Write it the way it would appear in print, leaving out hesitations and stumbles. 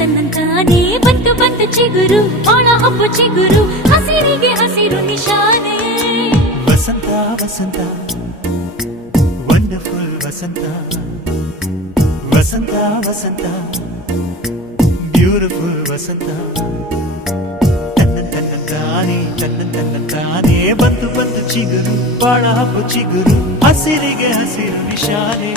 ತನ್ನಂತಾನೇ ಬಂತು ಬಂತು ಚಿಗುರು ಒಳ ಹಬ್ಬ ಚಿಗುರು ಹಸಿರಿಗೆ ಹಸಿರು ನಿಶಾನೆ ವಸಂತ ವಸಂತ ವಂಡರ್ಫುಲ್ ವಸಂತ ವಸಂತ ವಸಂತ ಬ್ಯೂಟಿಫುಲ್ ವಸಂತ ತನ್ನ ಬಂತು ಬಂತು ಚಿಗುರು ಬಾಳ ಹಬ್ಬ ಚಿಗುರು ಹಸಿರಿಗೆ ಹಸಿರು ನಿಶಾನೆ